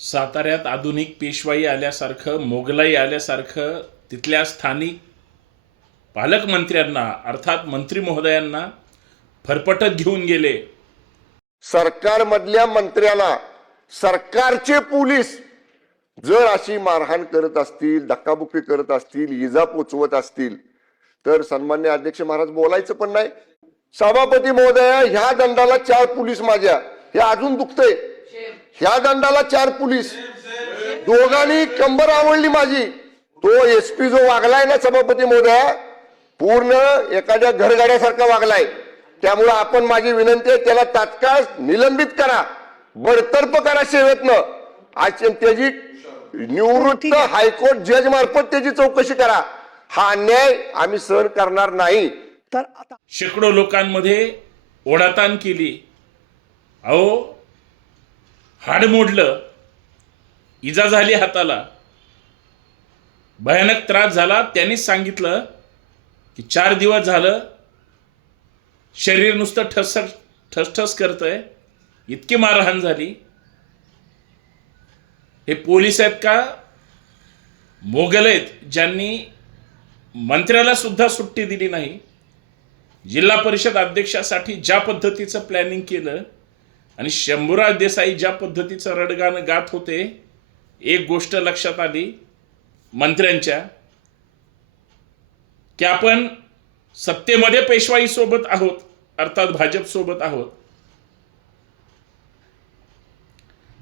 साताऱ्यात आधुनिक पेशवाई आल्यासारखं, मोगलाई आल्यासारखं तिथल्या स्थानिक पालकमंत्र्यांना अर्थात मंत्री महोदयांना फरफटत घेऊन गेले। सरकारमधल्या मंत्र्याला सरकारचे पोलीस जर अशी मारहाण करत असतील, धक्काबुक्की करत असतील, इजा पोचवत असतील तर सन्मान्य अध्यक्ष महाराज बोलायचं पण नाही। सभापती महोदया, ह्या दंडाला 4 पोलीस माझ्या, हे अजून दुखतंय। ह्या दंडाला 4 पोलीस, दोघांनी कंबर आवडली माझी। तो एसपी जो वागलाय ना सभापती महोदया, पूर्ण एखाद्या घरगाड्यासारखा वागलाय। त्यामुळे आपण माझी विनंती आहे, त्याला तात्काळ निलंबित करा, बडतर्फ करा सेवेतनं। आज त्याची निवृत्त हायकोर्ट जज मार्फत त्याची चौकशी करा। हा अन्याय आम्ही सहन करणार नाही। तर आता शेकडो लोकांमध्ये ओढाताण केली। अहो, हाड मोडलं, इजा झाली हाताला, भयानक त्रास झाला। त्यांनीच सांगितलं की 4 दिवस झालं शरीर नुसतं ठसठस करतंय, इतकी मारहाण झाली। हे पोलीस आहेत का मोगल आहेत, ज्यांनी मंत्र्याला सुद्धा सुट्टी दिली नाही। जिल्हा परिषद अध्यक्षासाठी ज्या पद्धतीचं प्लॅनिंग केलं आणि शंभूराज देसाई ज्या पद्धतीचं रडगाणं गात होते, एक गोष्ट लक्षात आली मंत्र्यांच्या की आपण सत्तेमध्ये पेशवाई सोबत आहोत, अर्थात भाजप सोबत आहोत,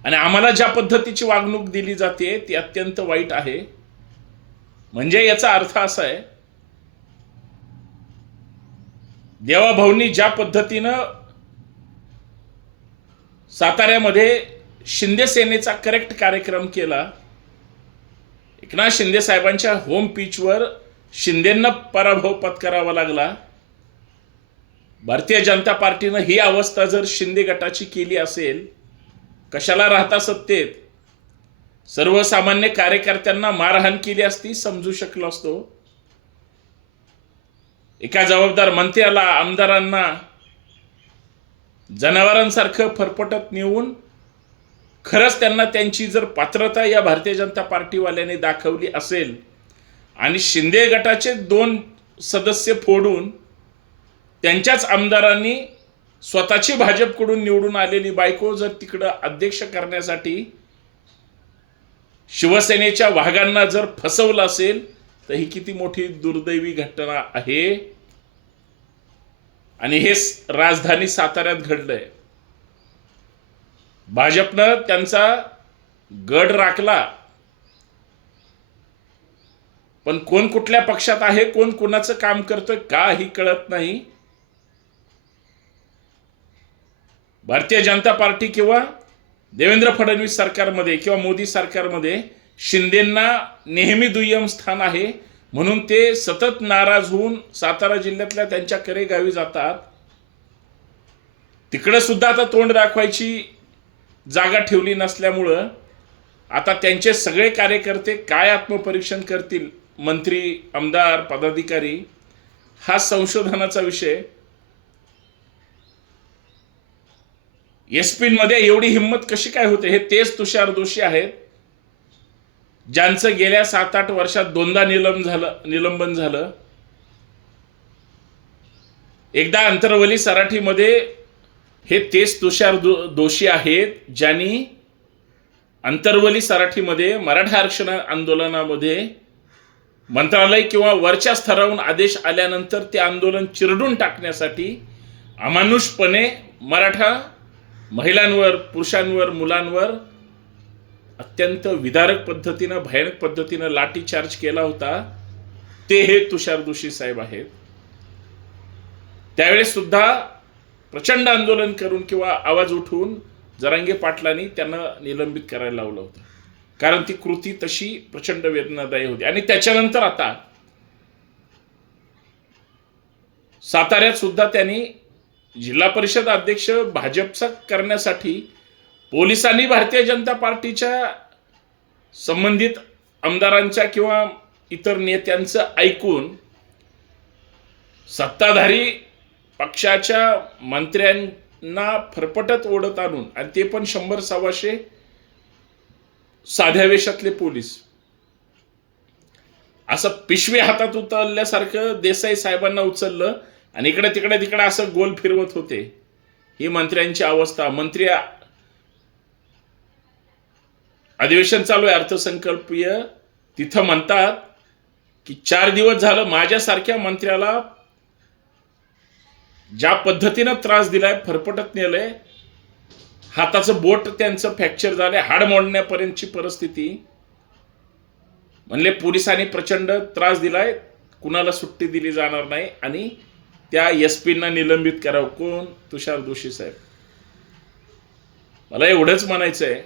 आणि आम्हाला ज्या पद्धतीची वागणूक दिली जाते ती अत्यंत वाईट आहे। म्हणजे याचा अर्थ असा आहे, देवाभाऊंनी ज्या पद्धतीनं साताऱ्यामध्ये शिंदे सेनेचा करेक्ट कार्यक्रम केला, एकनाथ शिंदे साहेबांच्या होम पिचवर शिंदेंना पराभव पत्करावा लागला। भारतीय जनता पार्टीनं ही अवस्था जर शिंदे गटाची केली असेल, कशाला राहता सत्तेत? सर्वसामान्य कार्यकर्त्यांना मारहाण केली असती, समजू शकलो असतो। एका जबाबदार मंत्र्याला, आमदारांना जनावरांसारखं फरफटत नेऊन खरंच त्यांना त्यांची जर पात्रता या भारतीय जनता पार्टीवाल्याने दाखवली असेल आणि शिंदे गटाचे 2 सदस्य फोडून त्यांच्याच आमदारांनी स्वतःची भाजपकडून निवडून आलेली बायको जर तिकडं अध्यक्ष करण्यासाठी शिवसेनेच्या वाघांना जर फसवलं असेल, तर ही किती मोठी दुर्दैवी घटना आहे। आणि हे राजधानी साताऱ्यात घडलंय। भाजपनं त्यांचा गड राखला, पण कोण कुठल्या पक्षात आहे, कोण कुणाचं काम करतोय काही कळत नाही। भारतीय जनता पार्टी किंवा देवेंद्र फडणवीस सरकारमध्ये किंवा मोदी सरकारमध्ये शिंदेंना नेहमी दुय्यम स्थान आहे, म्हणून ते सतत नाराज होऊन सातारा जिल्ह्यातल्या त्यांच्या करेगावी जातात। तिकडे सुद्धा आता तोंड दाखवायची जागा ठेवली नसल्यामुळं आता त्यांचे सगळे कार्यकर्ते काय आत्मपरीक्षण करतील, मंत्री, आमदार, पदाधिकारी, हा संशोधनाचा विषय। एसपींमध्ये एवढी हिंमत कशी काय होते? हे तेच तुषार दोषी आहेत ज्यांचं गेल्या 7-8 वर्षात 2दा निलंबन झालं। एकदा अंतरवली सराठीमध्ये हे तेच तुषार दोषी आहेत ज्यांनी अंतरवली सराठीमध्ये मराठा आरक्षण आंदोलनामध्ये मंत्रालय किंवा वरच्या स्तरावरून आदेश आल्यानंतर ते आंदोलन चिरडून टाकण्यासाठी अमानुषपणे मराठा महिलांवर, पुरुषांवर, मुलांवर अत्यंत विदारक पद्धतीनं, भयानक पद्धतीनं लाठीचार्ज केला होता। ते हे तुषार दोषी साहेब आहेत। त्यावेळेस सुद्धा प्रचंड आंदोलन करून किंवा आवाज उठवून जरांगे पाटलांनी त्यांना निलंबित करायला लावलं होतं, कारण ती कृती तशी प्रचंड वेदनादायी होती। आणि त्याच्यानंतर आता साताऱ्यात सुद्धा त्यांनी जिल्हा परिषद अध्यक्ष भाजपचा करण्यासाठी पोलिसांनी भारतीय जनता पार्टीच्या संबंधित आमदारांच्या किंवा इतर नेत्यांचं ऐकून सत्ताधारी पक्षाच्या मंत्र्यांना फरफटत ओढत आणून, आणि ते पण 100-125 साध्या वेशातले पोलीस असं पिशवी हातात उचलल्यासारखं देसाई साहेबांना उचललं आणि इकडे तिकडे असं गोल फिरवत होते. ही मंत्र्यांची अवस्था. मंत्री अधिवेशन चालू आहे अर्थसंकल्पीय, तिथं म्हणतात की 4 दिवस झालं माझ्यासारख्या मंत्र्याला ज्या पद्धतीनं त्रास दिलाय, फरफटत नेलंय, हाताचं बोट त्यांचं फ्रॅक्चर झालंय, हाड मोडण्यापर्यंतची परिस्थिती. म्हणले पोलिसांनी प्रचंड त्रास दिलाय, कुणाला सुट्टी दिली जाणार नाही आणि त्या एसपींना निलंबित करावं. कोण? तुषार दोशी साहेब. मला एवढंच म्हणायचं आहे,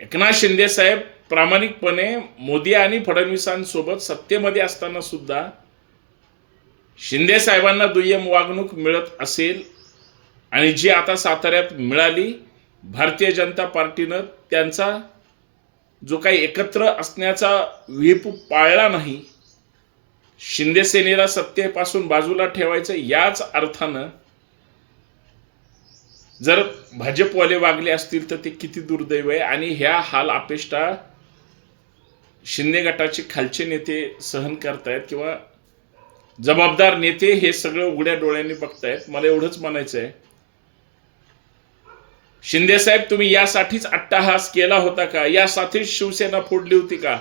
एकनाथ शिंदे साहेब प्रामाणिकपणे मोदी आणि फडणवीसांसोबत सत्तेमध्ये असताना सुद्धा शिंदे साहेबांना दुय्यम वागणूक मिळत असेल आणि जी आता साताऱ्यात मिळाली, भारतीय जनता पार्टीनं त्यांचा जो काही एकत्र असण्याचा व्हीप पाळला नाही, शिंदे सेनेला सत्तेपासून बाजूला ठेवायचं, याच अर्थानं जर भाजपवाले वागले असतील तर ते किती दुर्दैव आहे. आणि ह्या हाल अपेष्टा शिंदे गटाचे खालचे नेते सहन करतायत किंवा जबाबदार नेते हे सगळं उघड्या डोळ्यांनी बघतायत. मला एवढंच म्हणायचं आहे, शिंदे साहेब तुम्ही यासाठीच अट्टहास केला होता का? यासाठीच शिवसेना फोडली होती का?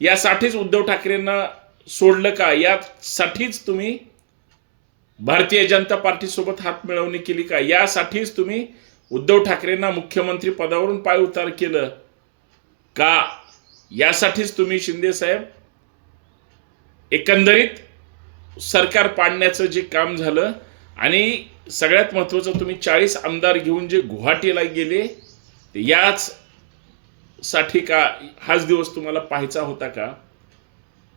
यासाठीच उद्धव ठाकरेंना सोडलं का? यासाठीच तुम्ही भारतीय जनता पार्टी सोबत हात मिळवणी केली का? यासाठीच तुम्ही उद्धव ठाकरेंना मुख्यमंत्री पदावरून पायउतार केलं का? यासाठीच तुम्ही शिंदे साहेब एकंदरीत सरकार पाडण्याचं जे काम झालं आणि सगळ्यात महत्त्वाचं तुम्ही 40 आमदार घेऊन जे गुवाहाटीला गेले, ते याच साठी का हाच दिवस तुम्हाला पाहायचा होता का?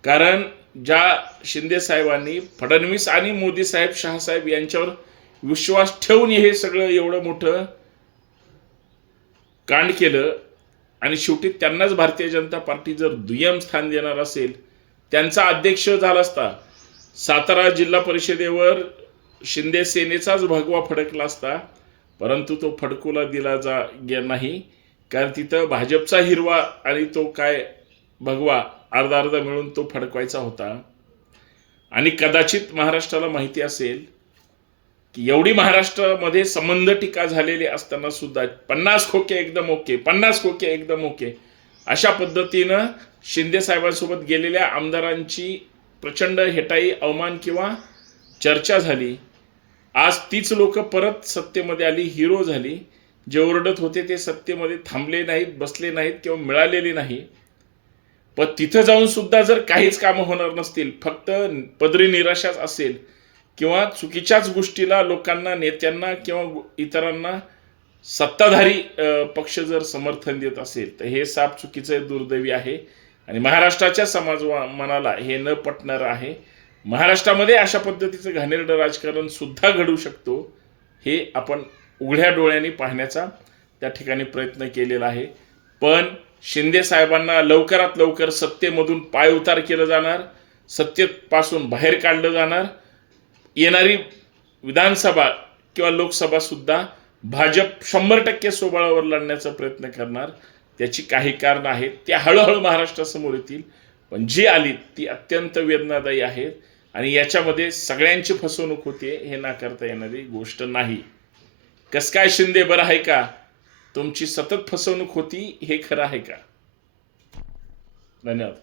कारण ज्या शिंदे साहेबांनी फडणवीस आणि मोदी साहेब, शहासाहेब यांच्यावर विश्वास ठेवून हे सगळं एवढं मोठं कांड केलं आणि शेवटी त्यांनाच भारतीय जनता पार्टी जर दुय्यम स्थान देणार असेल, त्यांचा अध्यक्ष झाला असता, सातारा जिल्हा परिषदेवर शिंदे सेनेचाच भगवा फडकला असता, परंतु तो फडकूला दिला गेला नाही. कारण तिथं भाजपचा हिरवा आणि तो काय भगवा अर्धा अर्धा मिळून तो फडकवायचा होता. आणि कदाचित महाराष्ट्राला माहिती असेल की एवढी महाराष्ट्रामध्ये संबंध टीका झालेले असताना सुद्धा 50 खोके एकदम ओके, 50 खोके एकदम ओके, अशा पद्धतीनं शिंदे साहेबांसोबत गेलेल्या आमदारांची प्रचंड हेटाई, अवमान किंवा चर्चा झाली. आज तीच लोक परत सत्तेमध्ये आली, हिरो झाली. जे ओरडत होते ते सत्तेमध्ये थांबले नाहीत, बसले नाहीत किंवा मिळालेले नाही. पण तिथं जाऊन सुद्धा जर काहीच कामं होणार नसतील, फक्त पदरी निराशाच असेल किंवा चुकीच्याच गोष्टीला लोकांना, नेत्यांना किंवा इतरांना सत्ताधारी पक्ष जर समर्थन देत असेल, तर हे साप चुकीचं दुर्दैवी आहे आणि महाराष्ट्राच्या समाज मनाला हे न पटणार आहे. महाराष्ट्रामध्ये अशा पद्धतीचं घाणेरडं राजकारण सुद्धा घडू शकतो, हे आपण उघड्या डोळ्यांनी पाहण्याचा त्या ठिकाणी प्रयत्न केलेला आहे. पण शिंदे साहेबांना लवकरात लवकर सत्तेमधून पायउतार केलं जाणार, सत्तेपासून बाहेर काढलं जाणार. येणारी विधानसभा किंवा लोकसभा सुद्धा भाजप 100% स्वबळावर लढण्याचा प्रयत्न करणार. त्याची काही कारणं आहेत, त्या हळूहळू महाराष्ट्रासमोर येतील, पण जी आली ती अत्यंत वेदनादायी आहेत आणि याच्यामध्ये सगळ्यांची फसवणूक होते, हे नाकारता येणारी गोष्ट नाही. कस काय शिंदे बरं आहे का? तुमची सतत फसवणूक होती, हे खरं आहे का? धन्यवाद.